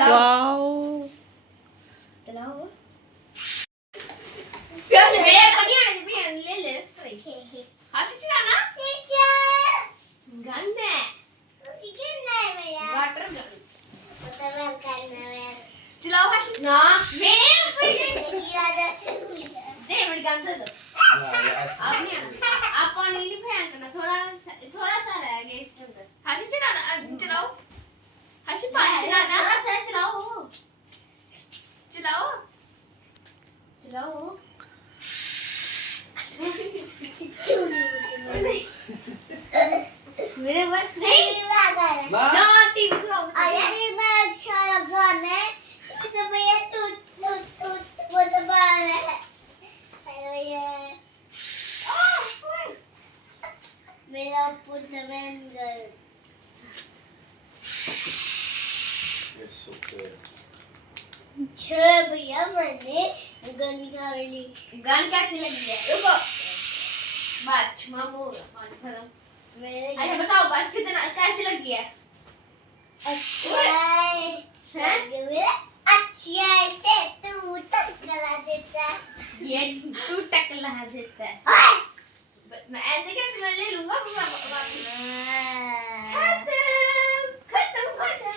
wow चलाओ हाशी चलाना gun है वाटर चलाओ हाशी ना मेरे ऊपर दे मेरी गन दे दो आप नहीं आप पानी नहीं फेंकना थोड़ा थोड़ा सा रह गया इसके अंदर हाशी चलाना चलाओ हाशी पानी चलाना थोड़ा सा चलाओ चलाओ चलाओ मेरे पास नहीं ना टीवी खराब मेरा पुत्र भैया मैंने गन निकाली गन कैसी लगी है रुको बात मामू पानी खत्म मेरे अच्छा बताओ बात कितना कैसी लगी है अच्छा है अच्छा है तू टकला देता ये तू टकला देता है मैं ऐसे कैसे मैं ले लूंगा खत्म खत्म खत्म